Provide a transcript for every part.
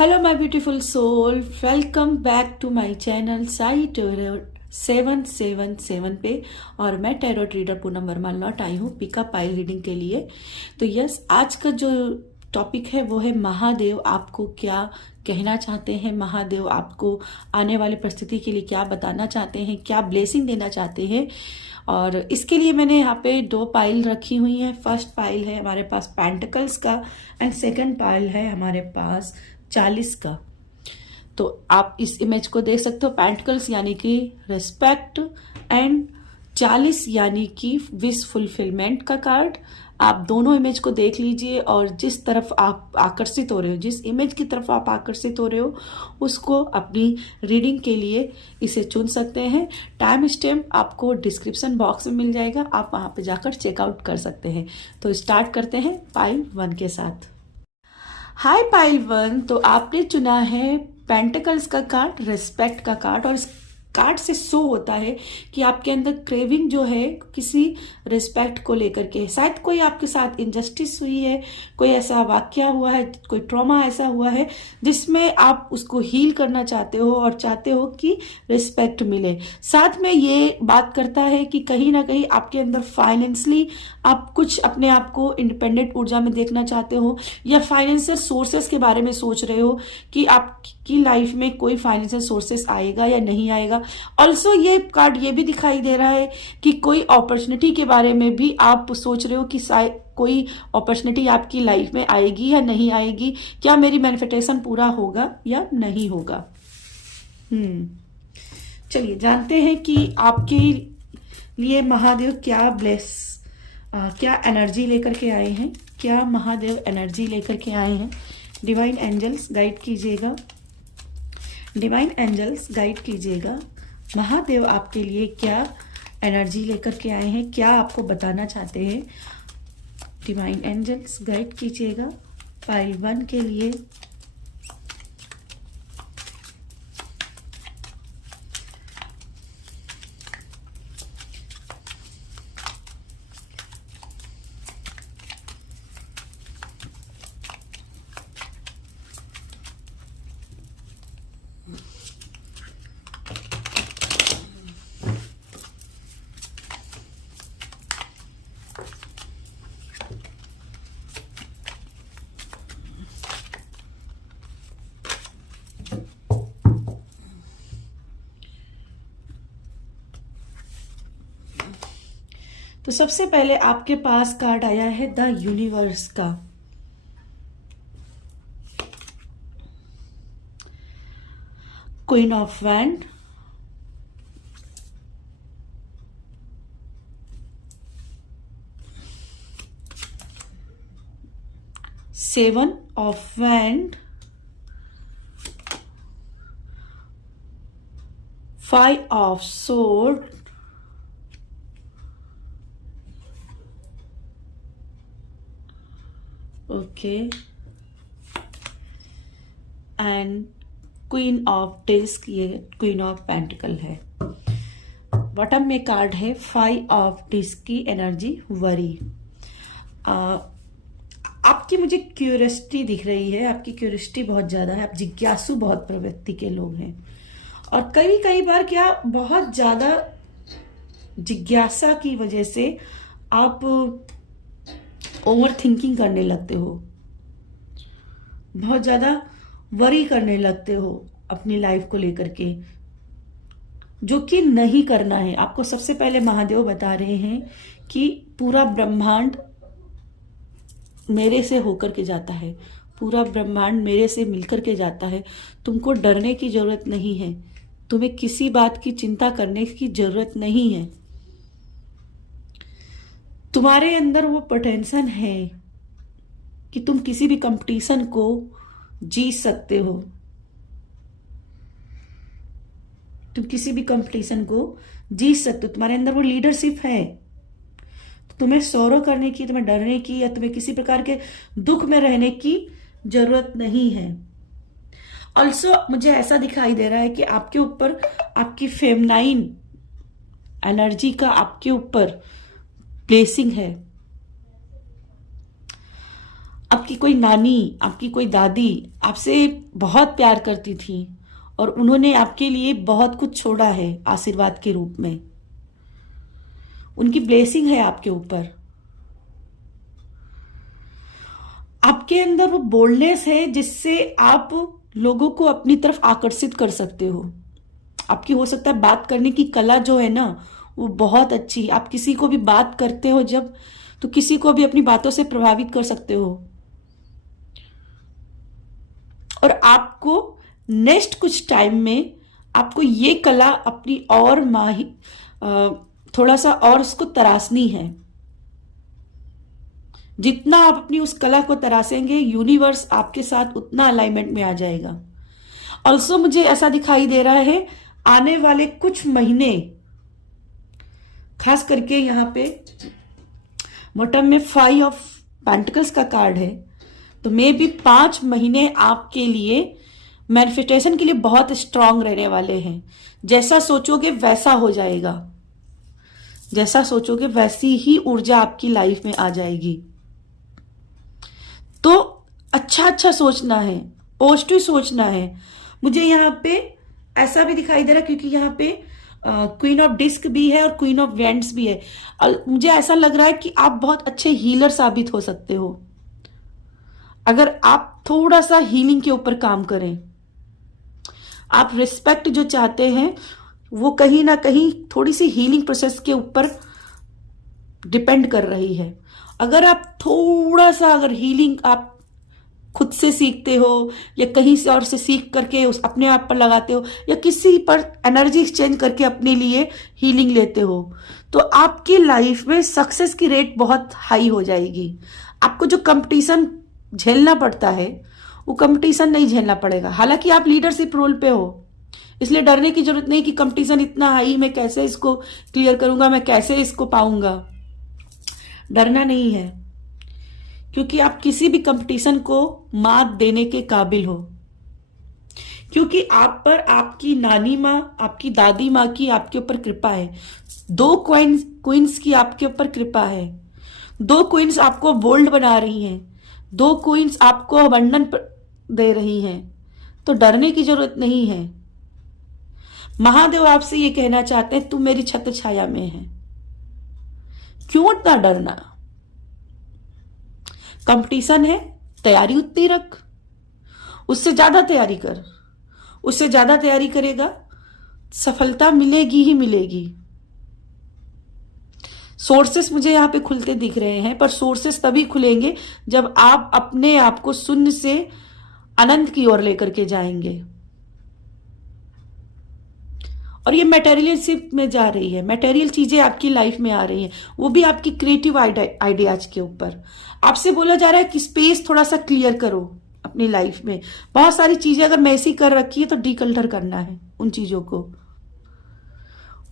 Hello my beautiful soul, welcome back to my channel Sai tarot 777 पे। और मैं tarot reader Poonam Verma लौट आई हूँ पिकअप पाइल रीडिंग के लिए। तो यस, आज का जो टॉपिक है वो है महादेव आपको क्या कहना चाहते हैं, महादेव आपको आने वाली परिस्थिति के लिए क्या बताना चाहते हैं, क्या ब्लेसिंग देना चाहते हैं। और इसके लिए मैंने यहाँ पे 2 पाइल रखी हुई हैं। फर्स्ट पाइल है हमारे पास पेंटिकल्स का एंड सेकंड पाइल है हमारे पास 40 का। तो आप इस इमेज को देख सकते हो। पेंटिकल्स यानी कि रिस्पेक्ट एंड 40 यानी कि विश फुलफिलमेंट का कार्ड। आप दोनों इमेज को देख लीजिए और जिस तरफ आप आकर्षित हो रहे हो, जिस इमेज की तरफ आप आकर्षित हो रहे हो, उसको अपनी रीडिंग के लिए इसे चुन सकते हैं। टाइम स्टैम्प आपको डिस्क्रिप्शन बॉक्स में मिल जाएगा, आप वहां पे जाकर चेकआउट कर सकते हैं। तो स्टार्ट करते हैं पाइल 1 के साथ। हाय पाइल 1, तो आपने चुना है पेंटिकल्स का कार्ड, रिस्पेक्ट का कार्ड। और इस कार्ड से शो होता है कि आपके अंदर क्रेविंग जो है किसी रिस्पेक्ट को लेकर के। शायद कोई आपके साथ इनजस्टिस हुई है, कोई ऐसा वाकया हुआ है, कोई ट्रॉमा ऐसा हुआ है जिसमें आप उसको हील करना चाहते हो और चाहते हो कि रिस्पेक्ट मिले। साथ में ये बात करता है कि कहीं ना कहीं आपके अंदर फाइनेंशियली आप कुछ अपने आप को इंडिपेंडेंट ऊर्जा में देखना चाहते हो, या फाइनेंशियल सोर्सेस के बारे में सोच रहे हो कि आपकी लाइफ में कोई फाइनेंशियल सोर्सेस आएगा या नहीं आएगा। ऑल्सो ये कार्ड ये भी दिखाई दे रहा है कि कोई अपॉर्चुनिटी के बारे में भी आप सोच रहे हो कि कोई अपॉर्चुनिटी आपकी लाइफ में आएगी या नहीं आएगी, क्या मेरी मैनिफेस्टेशन पूरा होगा या नहीं होगा। चलिए जानते हैं कि आपके लिए महादेव क्या एनर्जी लेकर के आए हैं, क्या महादेव एनर्जी लेकर के आए हैं। डिवाइन एंजल्स गाइड कीजिएगा, डिवाइन एंजल्स गाइड कीजिएगा। महादेव आपके लिए क्या एनर्जी लेकर के आए हैं, क्या आपको बताना चाहते हैं। डिवाइन एंजल्स गाइड कीजिएगा पाइल 1 के लिए। तो सबसे पहले आपके पास कार्ड आया है द यूनिवर्स का। Queen of wand, seven of wand, 5 of sword, okay, and queen of disc. ये क्वीन ऑफ पेंटिकल है। बॉटम में कार्ड है 5 ऑफ डिस्क की एनर्जी, वरी। आपकी मुझे क्यूरियोसिटी दिख रही है, आपकी क्यूरियोसिटी बहुत ज्यादा है, आप जिज्ञासु बहुत प्रवृत्ति के लोग हैं। और कई बार क्या बहुत ज्यादा जिज्ञासा की वजह से आप ओवर थिंकिंग करने लगते हो, बहुत ज्यादा वरी करने लगते हो अपनी लाइफ को लेकर के, जो कि नहीं करना है आपको। सबसे पहले महादेव बता रहे हैं कि पूरा ब्रह्मांड मेरे से होकर के जाता है, पूरा ब्रह्मांड मेरे से मिलकर के जाता है। तुमको डरने की जरूरत नहीं है, तुम्हें किसी बात की चिंता करने की जरूरत नहीं है। तुम्हारे अंदर वो पोटेंशियल है कि तुम किसी भी कंपटीशन को जीत सकते हो, तुम किसी भी कंपटीशन को जीत सकते हो। तुम्हारे अंदर वो लीडरशिप है। तुम्हें सौरो करने की, तुम्हें डरने की या तुम्हें किसी प्रकार के दुख में रहने की जरूरत नहीं है। ऑल्सो मुझे ऐसा दिखाई दे रहा है कि आपके ऊपर आपकी फेमनाइन एनर्जी का आपके ऊपर ब्लेसिंग है। आपकी कोई नानी, आपकी कोई दादी आपसे बहुत प्यार करती थी और उन्होंने आपके लिए बहुत कुछ छोड़ा है आशीर्वाद के रूप में। उनकी ब्लेसिंग है आपके ऊपर। आपके अंदर वो बोल्डनेस है जिससे आप लोगों को अपनी तरफ आकर्षित कर सकते हो। आपकी हो सकता है बात करने की कला जो है ना, वो बहुत अच्छी। आप किसी को भी बात करते हो जब, तो किसी को भी अपनी बातों से प्रभावित कर सकते हो। और आपको नेक्स्ट कुछ टाइम में आपको ये कला अपनी और थोड़ा सा और उसको तराशनी है। जितना आप अपनी उस कला को तराशेंगे, यूनिवर्स आपके साथ उतना अलाइनमेंट में आ जाएगा। ऑल्सो मुझे ऐसा दिखाई दे रहा है आने वाले कुछ महीने, खास करके यहाँ पे बॉटम में 5 ऑफ पेंटिकल्स का कार्ड है, तो मे भी 5 महीने आपके लिए मैनिफेस्टेशन के लिए बहुत स्ट्रांग रहने वाले हैं। जैसा सोचोगे वैसा हो जाएगा, जैसा सोचोगे वैसी ही ऊर्जा आपकी लाइफ में आ जाएगी। तो अच्छा अच्छा सोचना है, पॉजिटिव सोचना है। मुझे यहाँ पे ऐसा भी दिखाई दे रहा है क्योंकि यहाँ पे क्वीन ऑफ डिस्क भी है और क्वीन ऑफ वेंट्स भी है। मुझे ऐसा लग रहा है कि आप बहुत अच्छे हीलर साबित हो सकते हो अगर आप थोड़ा सा हीलिंग के ऊपर काम करें। आप रिस्पेक्ट जो चाहते हैं वो कहीं ना कहीं थोड़ी सी हीलिंग प्रोसेस के ऊपर डिपेंड कर रही है। अगर आप थोड़ा सा अगर हीलिंग आप खुद से सीखते हो या कहीं से और से सीख करके उस अपने आप पर लगाते हो या किसी पर एनर्जी एक्सचेंज करके अपने लिए हीलिंग लेते हो, तो आपकी लाइफ में सक्सेस की रेट बहुत हाई हो जाएगी। आपको जो कंपटीशन झेलना पड़ता है वो कंपटीशन नहीं झेलना पड़ेगा। हालांकि आप लीडरशिप रोल पे हो, इसलिए डरने की जरूरत नहीं कि कंपटीशन इतना हाई, मैं कैसे इसको क्लियर करूंगा, मैं कैसे इसको पाऊंगा। डरना नहीं है, क्योंकि आप किसी भी कंपटीशन को मात देने के काबिल हो। क्योंकि आप पर आपकी नानी माँ, आपकी दादी माँ की आपके ऊपर कृपा है। 2 क्वींस की आपके ऊपर कृपा है। 2 क्वींस आपको बोल्ड बना रही हैं। 2 क्वींस आपको अबंडन दे रही हैं। तो डरने की जरूरत नहीं है। महादेव आपसे ये कहना चाहते हैं, तुम मेरी छत्र छाया में है, क्यों इतना डरना। कंपटीशन है, तैयारी उतनी रख, उससे ज्यादा तैयारी कर। उससे ज्यादा तैयारी करेगा, सफलता मिलेगी ही मिलेगी। सोर्सेस मुझे यहां पे खुलते दिख रहे हैं, पर सोर्सेस तभी खुलेंगे जब आप अपने आप को शून्य से अनंत की ओर लेकर के जाएंगे। और ये मटेरियलिज्म में जा रही है, मटेरियल चीजें आपकी लाइफ में आ रही हैं, वो भी आपकी क्रिएटिव आइडियाज के ऊपर। आपसे बोला जा रहा है कि स्पेस थोड़ा सा क्लियर करो अपनी लाइफ में। बहुत सारी चीजें अगर मैसी कर रखी है तो डीकल्टर करना है उन चीजों को।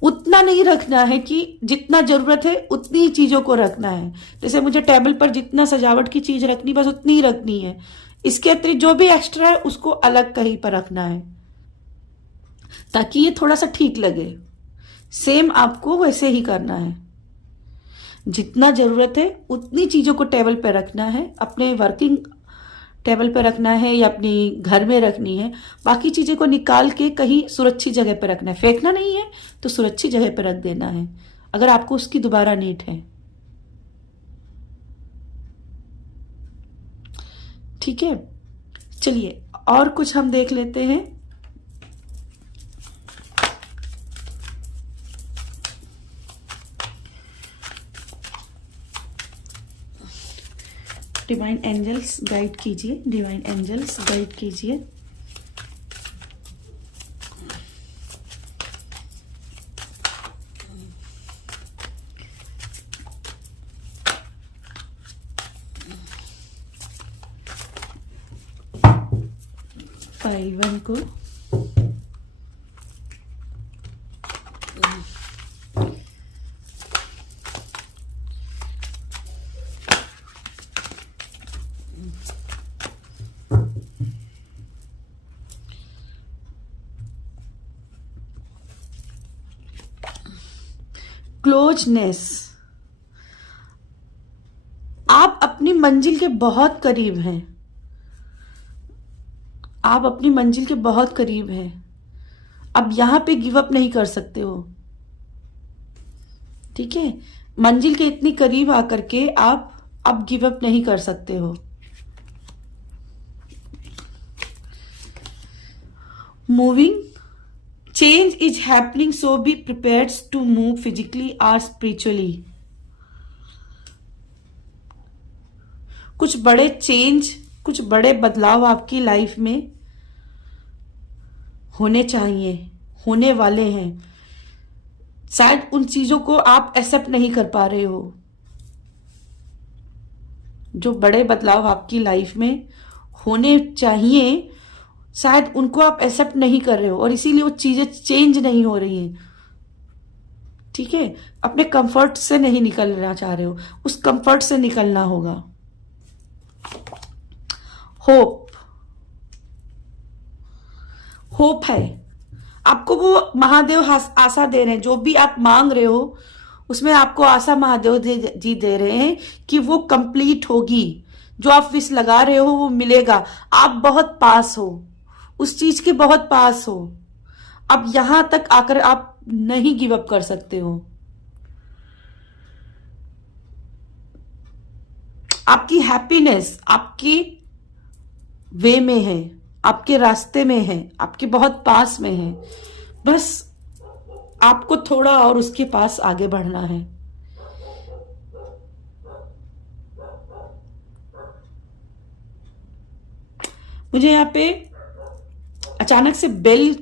उतना नहीं रखना है कि जितना जरूरत है उतनी ही चीजों को रखना है। जैसे मुझे टेबल पर जितना सजावट की चीज रखनी बस उतनी ही रखनी है। इसके अतिरिक्त जो भी एक्स्ट्रा है उसको अलग कहीं पर रखना है, ताकि ये थोड़ा सा ठीक लगे। सेम आपको वैसे ही करना है। जितना जरूरत है उतनी चीजों को टेबल पे रखना है, अपने वर्किंग टेबल पे रखना है या अपनी घर में रखनी है। बाकी चीजें को निकाल के कहीं सुरक्षित जगह पे रखना है। फेंकना नहीं है तो सुरक्षित जगह पे रख देना है अगर आपको उसकी दोबारा नीड है। ठीक है, चलिए और कुछ हम देख लेते हैं। डिवाइन एंजल्स गाइड कीजिए, डिवाइन एंजल्स गाइड कीजिए। फाइल 1 को क्लोजनेस। आप अपनी मंजिल के बहुत करीब हैं, आप अपनी मंजिल के बहुत करीब हैं। अब यहां पे गिव अप नहीं कर सकते हो, ठीक है। मंजिल के इतनी करीब आकर के आप अब गिव अप नहीं कर सकते हो। Moving change is happening, so be prepared to move physically और स्पिरिचुअली। कुछ बड़े चेंज, कुछ बड़े बदलाव आपकी लाइफ में होने चाहिए, होने वाले हैं। शायद उन चीजों को आप एक्सेप्ट नहीं कर पा रहे हो। जो बड़े बदलाव आपकी लाइफ में होने चाहिए, शायद उनको आप एक्सेप्ट नहीं कर रहे हो और इसीलिए वो चीजें चेंज नहीं हो रही हैं, ठीक है। अपने कंफर्ट से नहीं निकलना चाह रहे हो, उस कंफर्ट से निकलना होगा। होप, होप है आपको, वो महादेव आशा दे रहे हैं। जो भी आप मांग रहे हो उसमें आपको आशा महादेव जी दे रहे हैं कि वो कंप्लीट होगी। जो आप विश लगा रहे हो वो मिलेगा। आप बहुत पास हो, उस चीज के बहुत पास हो। अब यहां तक आकर आप नहीं गिव अप कर सकते हो। आपकी हैप्पीनेस आपकी वे में है, आपके रास्ते में है, आपके बहुत पास में है। बस आपको थोड़ा और उसके पास आगे बढ़ना है। मुझे यहाँ पे अचानक से बेल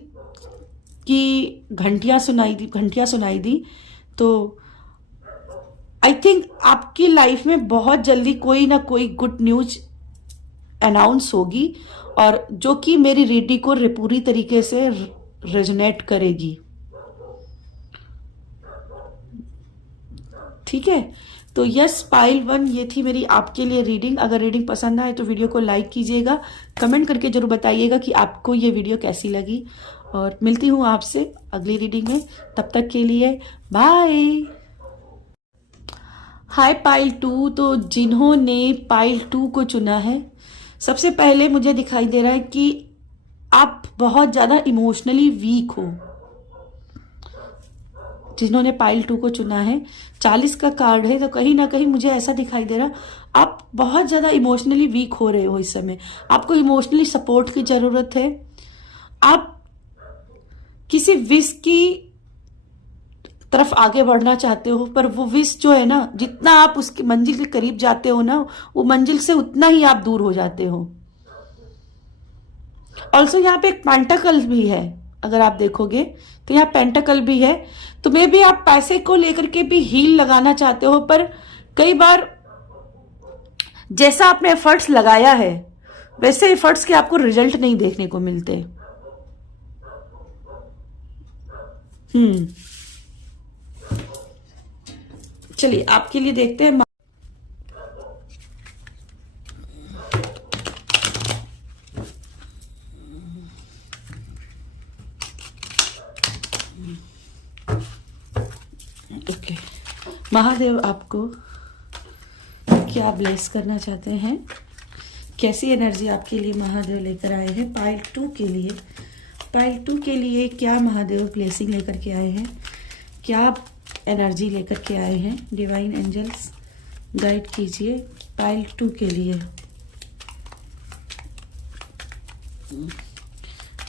की घंटियां सुनाई दी। तो आई थिंक आपकी लाइफ में बहुत जल्दी कोई ना कोई गुड न्यूज अनाउंस होगी, और जो कि मेरी रीडिंग को पूरी तरीके से रेजोनेट करेगी, ठीक है। तो यस पाइल 1, ये थी मेरी आपके लिए रीडिंग। अगर रीडिंग पसंद आए तो वीडियो को लाइक कीजिएगा, कमेंट करके जरूर बताइएगा कि आपको ये वीडियो कैसी लगी, और मिलती हूँ आपसे अगली रीडिंग में। तब तक के लिए बाय। हाय पाइल 2, तो जिन्होंने पाइल 2 को चुना है, सबसे पहले मुझे दिखाई दे रहा है कि आप बहुत ज्यादा इमोशनली वीक हो। जिन्होंने पाइल 2 को चुना है, 40 का कार्ड है, तो कहीं ना कहीं मुझे ऐसा दिखाई दे रहा आप बहुत ज्यादा इमोशनली वीक हो रहे हो। इस समय आपको इमोशनली सपोर्ट की जरूरत है। आप किसी विश की तरफ आगे बढ़ना चाहते हो, पर वो विश जो है ना, जितना आप उसकी मंजिल के करीब जाते हो ना, वो मंजिल से उतना ही आप दूर हो जाते हो। ऑल्सो यहाँ पे एक पेंटाकल भी है, अगर आप देखोगे तो यहाँ पेंटाकल भी है। तो मे भी आप पैसे को लेकर के भी हील लगाना चाहते हो, पर कई बार जैसा आपने एफर्ट्स लगाया है वैसे एफर्ट्स के आपको रिजल्ट नहीं देखने को मिलते। चलिए आपके लिए देखते हैं। ओके, महादेव आपको क्या ब्लेस करना चाहते हैं, कैसी एनर्जी आपके लिए महादेव लेकर आए हैं पाइल 2 के लिए। पाइल 2 के लिए क्या महादेव ब्लेसिंग लेकर के आए हैं, क्या एनर्जी लेकर के आए हैं। डिवाइन एंजल्स गाइड कीजिए पाइल 2 के लिए।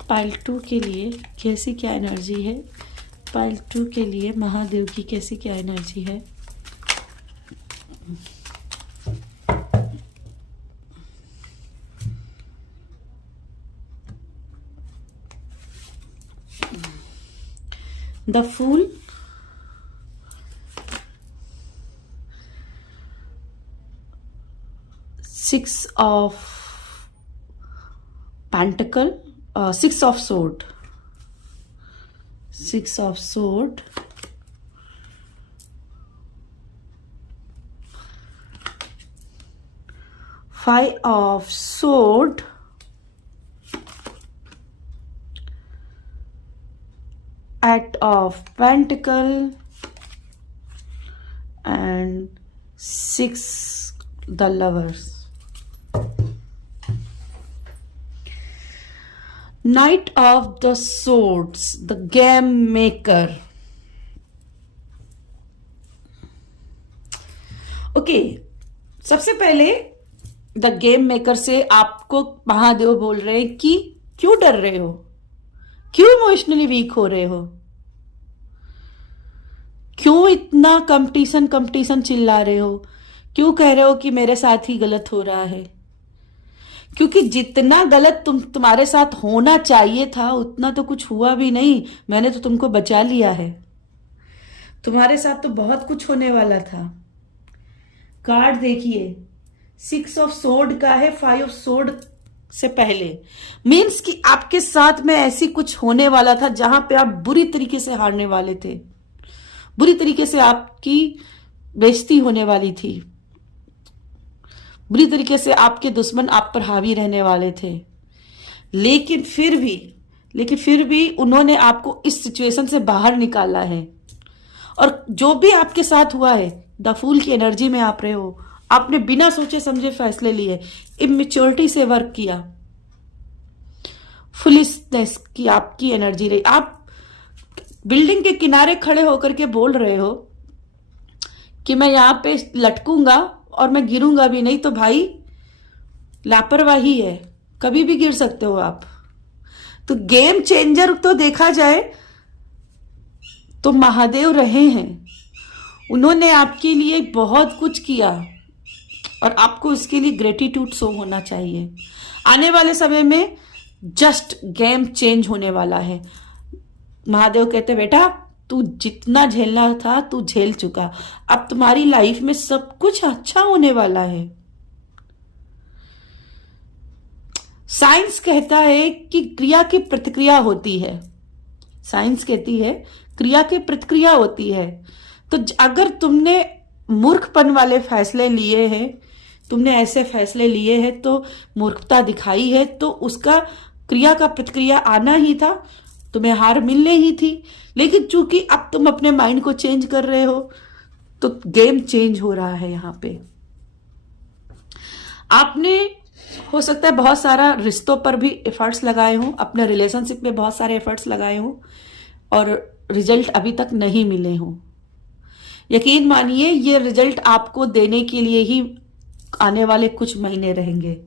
पाइल 2 के लिए कैसी क्या एनर्जी है, पाइल 2 के लिए महादेव की कैसी क्या एनर्जी है। The fool, Six of Pentacle, Six of Sword, Six of Sword, Five of Sword, Eight of Pentacle, and Six the lovers, night of the swords, the game maker. Okay, सबसे पहले the game maker से आपको महादेव बोल रहे हैं कि क्यों डर रहे हो, क्यों इमोशनली वीक हो रहे हो, क्यों इतना कंपटीशन चिल्ला रहे हो, क्यों कह रहे हो कि मेरे साथ ही गलत हो रहा है। क्योंकि जितना गलत तुम्हारे साथ होना चाहिए था उतना तो कुछ हुआ भी नहीं। मैंने तो तुमको बचा लिया है, तुम्हारे साथ तो बहुत कुछ होने वाला था। कार्ड देखिए, 6 ऑफ सोर्ड का है, 5 ऑफ सोर्ड से पहले मीन्स कि आपके साथ में ऐसी कुछ होने वाला था जहां पे आप बुरी तरीके से हारने वाले थे, बुरी तरीके से आपकी बेइज्जती होने वाली थी, बुरी तरीके से आपके दुश्मन आप पर हावी रहने वाले थे। लेकिन फिर भी उन्होंने आपको इस सिचुएशन से बाहर निकाला है। और जो भी आपके साथ हुआ है, द फूल की एनर्जी में आप रहे हो, आपने बिना सोचे समझे फैसले लिए, इमेच्योरिटी से वर्क किया, फुलिशनेस की आपकी एनर्जी रही। आप बिल्डिंग के किनारे खड़े होकर के बोल रहे हो कि मैं यहां पे लटकूंगा और मैं गिरूंगा भी नहीं। तो भाई लापरवाही है, कभी भी गिर सकते हो आप। तो गेम चेंजर तो देखा जाए तो महादेव रहे हैं, उन्होंने आपके लिए बहुत कुछ किया और आपको इसके लिए ग्रेटिट्यूड शो होना चाहिए। आने वाले समय में जस्ट गेम चेंज होने वाला है। महादेव कहते बेटा तू जितना झेलना था तू झेल चुका, अब तुम्हारी लाइफ में सब कुछ अच्छा होने वाला है। साइंस कहता है कि क्रिया की प्रतिक्रिया होती है, साइंस कहती है क्रिया की प्रतिक्रिया होती है। तो अगर तुमने मूर्खपन वाले फैसले लिए हैं, तुमने ऐसे फैसले लिए हैं तो मूर्खता दिखाई है, तो उसका क्रिया का प्रतिक्रिया आना ही था, तुम्हें हार मिलने ही थी। लेकिन चूंकि अब तुम अपने माइंड को चेंज कर रहे हो तो गेम चेंज हो रहा है। यहां पे आपने हो सकता है बहुत सारा रिश्तों पर भी एफर्ट्स लगाए हो, अपने रिलेशनशिप में बहुत सारे एफर्ट्स लगाए हो और रिजल्ट अभी तक नहीं मिले हो। यकीन मानिए ये रिजल्ट आपको देने के लिए ही आने वाले कुछ महीने रहेंगे।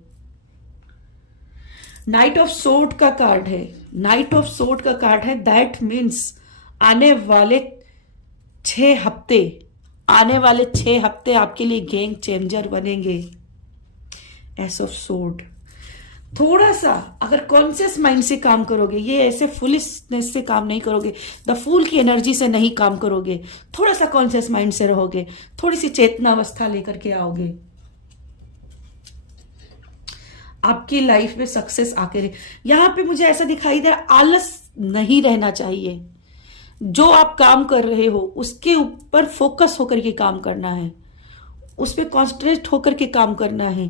नाइट ऑफ सोर्ड का कार्ड है, नाइट ऑफ सोर्ड का कार्ड है। दैट मीन्स आने वाले 6 हफ्ते आपके लिए गेम चेंजर बनेंगे। एस ऑफ सोर्ड, थोड़ा सा अगर कॉन्शियस माइंड से काम करोगे, ये ऐसे फुलिशनेस से काम नहीं करोगे, द फूल की एनर्जी से नहीं काम करोगे, थोड़ा सा कॉन्शियस माइंड से रहोगे, थोड़ी सी चेतना अवस्था लेकर के आओगे, आपकी लाइफ में सक्सेस आके रहे। यहां पे मुझे ऐसा दिखाई दे रहा, आलस नहीं रहना चाहिए। जो आप काम कर रहे हो उसके ऊपर फोकस होकर के काम करना है, उस पर कॉन्सेंट्रेट होकर के काम करना है।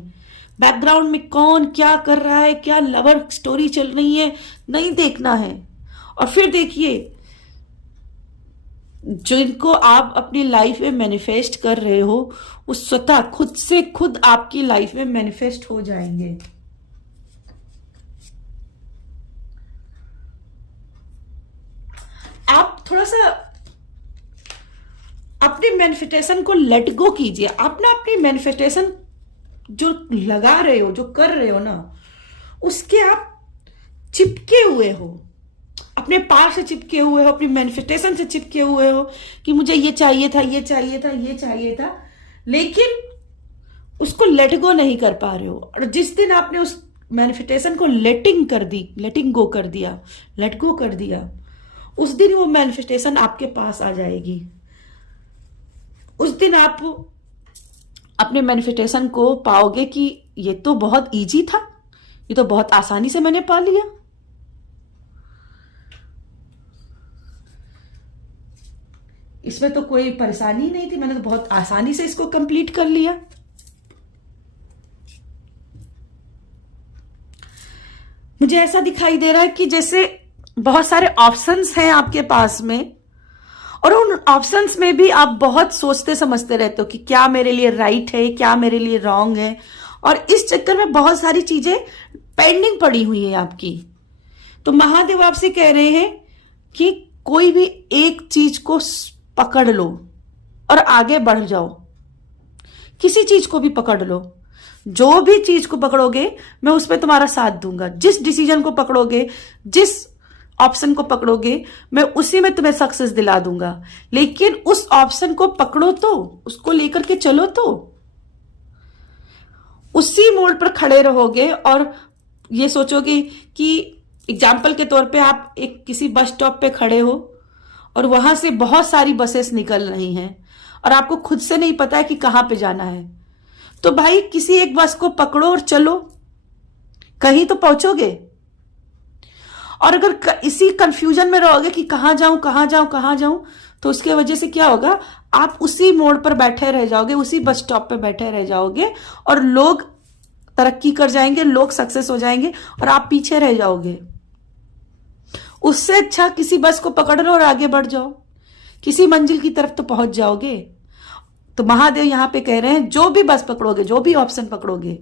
बैकग्राउंड में कौन क्या कर रहा है, क्या लवर स्टोरी चल रही है, नहीं देखना है। और फिर देखिए जिनको आप अपनी लाइफ में मैनिफेस्ट कर रहे हो वो स्वतः खुद से खुद आपकी लाइफ में मैनिफेस्ट हो जाएंगे। आप थोड़ा सा अपनी मैनिफेस्टेशन को लेट गो कीजिए। आप ना अपनी मैनिफेस्टेशन जो लगा रहे हो, जो कर रहे हो ना, उसके आप चिपके हुए हो, अपने पार से चिपके हुए हो, अपनी मैनिफेस्टेशन से चिपके हुए हो कि मुझे ये चाहिए था, ये चाहिए था, ये चाहिए था, लेकिन उसको लेट गो नहीं कर पा रहे हो। और जिस दिन आपने उस मैनिफेस्टेशन को लेट गो कर दिया, उस दिन वो मैनिफेस्टेशन आपके पास आ जाएगी। उस दिन आप अपने मैनिफेस्टेशन को पाओगे कि ये तो बहुत इजी था, ये तो बहुत आसानी से मैंने पा लिया। इसमें तो कोई परेशानी नहीं थी, मैंने तो बहुत आसानी से इसको कंप्लीट कर लिया। मुझे ऐसा दिखाई दे रहा है कि जैसे बहुत सारे ऑप्शंस हैं आपके पास में और उन ऑप्शंस में भी आप बहुत सोचते समझते रहते हो कि क्या मेरे लिए राइट है, क्या मेरे लिए रॉन्ग है, और इस चक्कर में बहुत सारी चीजें पेंडिंग पड़ी हुई है आपकी। तो महादेव आपसे कह रहे हैं कि कोई भी एक चीज को पकड़ लो और आगे बढ़ जाओ। किसी चीज को भी पकड़ लो, जो भी चीज को पकड़ोगे मैं उसमें तुम्हारा साथ दूंगा। जिस डिसीजन को पकड़ोगे, जिस ऑप्शन को पकड़ोगे, मैं उसी में तुम्हें सक्सेस दिला दूंगा। लेकिन उस ऑप्शन को पकड़ो, तो उसको लेकर के चलो, तो उसी मोड़ पर खड़े रहोगे और ये सोचोगे कि एग्जाम्पल के तौर पे आप एक किसी बस स्टॉप पे खड़े हो और वहां से बहुत सारी बसेस निकल रही हैं और आपको खुद से नहीं पता है कि कहां पे जाना है। तो भाई किसी एक बस को पकड़ो और चलो, कहीं तो पहुंचोगे। और अगर इसी कंफ्यूजन में रहोगे कि कहां जाऊं कहां जाऊं कहां जाऊं, तो उसके वजह से क्या होगा, आप उसी मोड़ पर बैठे रह जाओगे, उसी बस स्टॉप पे बैठे रह जाओगे और लोग तरक्की कर जाएंगे, लोग सक्सेस हो जाएंगे और आप पीछे रह जाओगे। उससे अच्छा किसी बस को पकड़ लो और आगे बढ़ जाओ, किसी मंजिल की तरफ तो पहुंच जाओगे। तो महादेव यहां पे कह रहे हैं जो भी बस पकड़ोगे, जो भी ऑप्शन पकड़ोगे,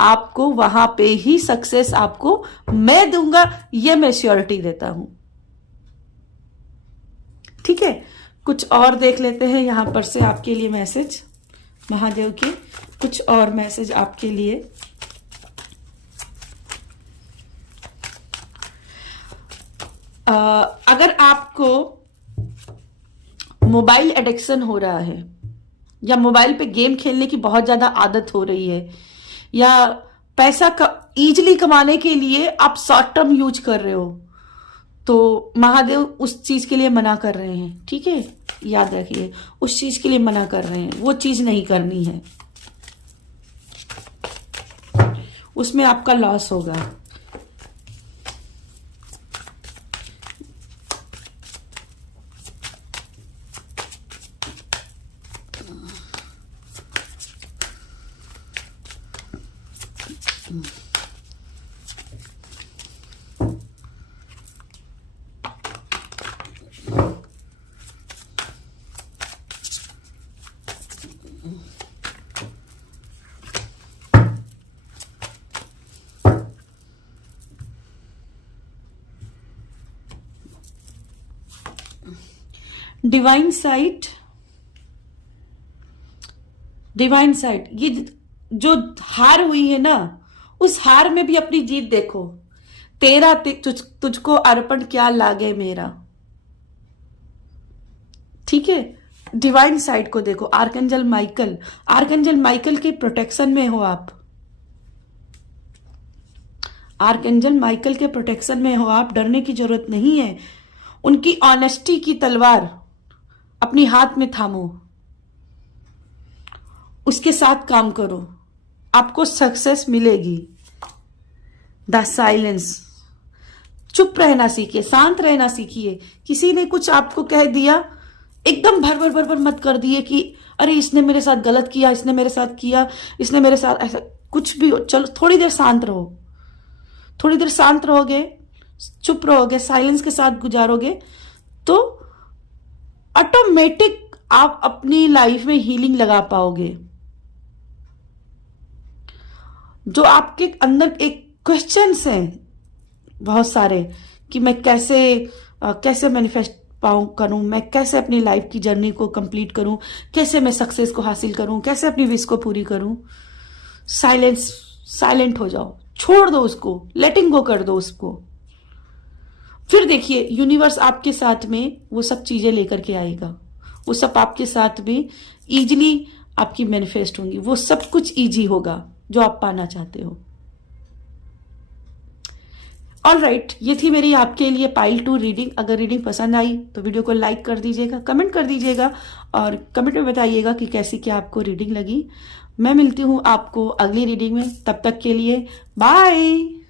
आपको वहां पे ही सक्सेस आपको मैं दूंगा, ये मैं श्योरिटी देता हूं। ठीक है, कुछ और देख लेते हैं यहां पर से आपके लिए मैसेज, महादेव के कुछ और मैसेज आपके लिए। अगर आपको मोबाइल एडिक्शन हो रहा है या मोबाइल पे गेम खेलने की बहुत ज्यादा आदत हो रही है, या पैसा इजीली कमाने के लिए आप शॉर्ट टर्म यूज कर रहे हो, तो महादेव उस चीज के लिए मना कर रहे हैं। ठीक है, याद रखिए, उस चीज के लिए मना कर रहे हैं, वो चीज नहीं करनी है, उसमें आपका लॉस होगा। डिवाइन साइट, डिवाइन साइट, ये जो हार हुई है ना, उस हार में भी अपनी जीत देखो। तेरा तुझको अर्पण क्या लागे मेरा। ठीक है, डिवाइन साइड को देखो। आर्कएंजल माइकल, आर्कएंजल माइकल के प्रोटेक्शन में हो आप, आर्कएंजल माइकल के प्रोटेक्शन में हो आप, डरने की जरूरत नहीं है। उनकी ऑनेस्टी की तलवार अपनी हाथ में थामो, उसके साथ काम करो, आपको सक्सेस मिलेगी। द साइलेंस, चुप रहना सीखिए, शांत रहना सीखिए। किसी ने कुछ आपको कह दिया, एकदम भर भर भर भर मत कर दिए कि अरे इसने मेरे साथ गलत किया, इसने मेरे साथ किया, इसने मेरे साथ ऐसा, कुछ भी हो, चलो थोड़ी देर शांत रहो। थोड़ी देर शांत रहोगे, चुप रहोगे, साइलेंस के साथ गुजारोगे, तो ऑटोमेटिक आप अपनी लाइफ में हीलिंग लगा पाओगे। जो आपके अंदर एक क्वेश्चंस हैं बहुत सारे कि मैं कैसे मैनिफेस्ट करूं, मैं कैसे अपनी लाइफ की जर्नी को कंप्लीट करूं, कैसे मैं सक्सेस को हासिल करूं, कैसे अपनी विश को पूरी करूं। साइलेंट हो जाओ, छोड़ दो उसको, लेटिंग गो कर दो उसको। फिर देखिए यूनिवर्स आपके साथ में वो सब चीजें लेकर के आएगा, वो सब आपके साथ में इजीली आपकी मैनिफेस्ट होंगी, वो सब कुछ इजी होगा जो आप पाना चाहते हो। ऑलराइट, ये थी मेरी आपके लिए पाइल 2 रीडिंग। अगर रीडिंग पसंद आई तो वीडियो को लाइक कर दीजिएगा, कमेंट कर दीजिएगा और कमेंट में बताइएगा कि कैसी क्या आपको रीडिंग लगी। मैं मिलती हूं आपको अगली रीडिंग में, तब तक के लिए बाय।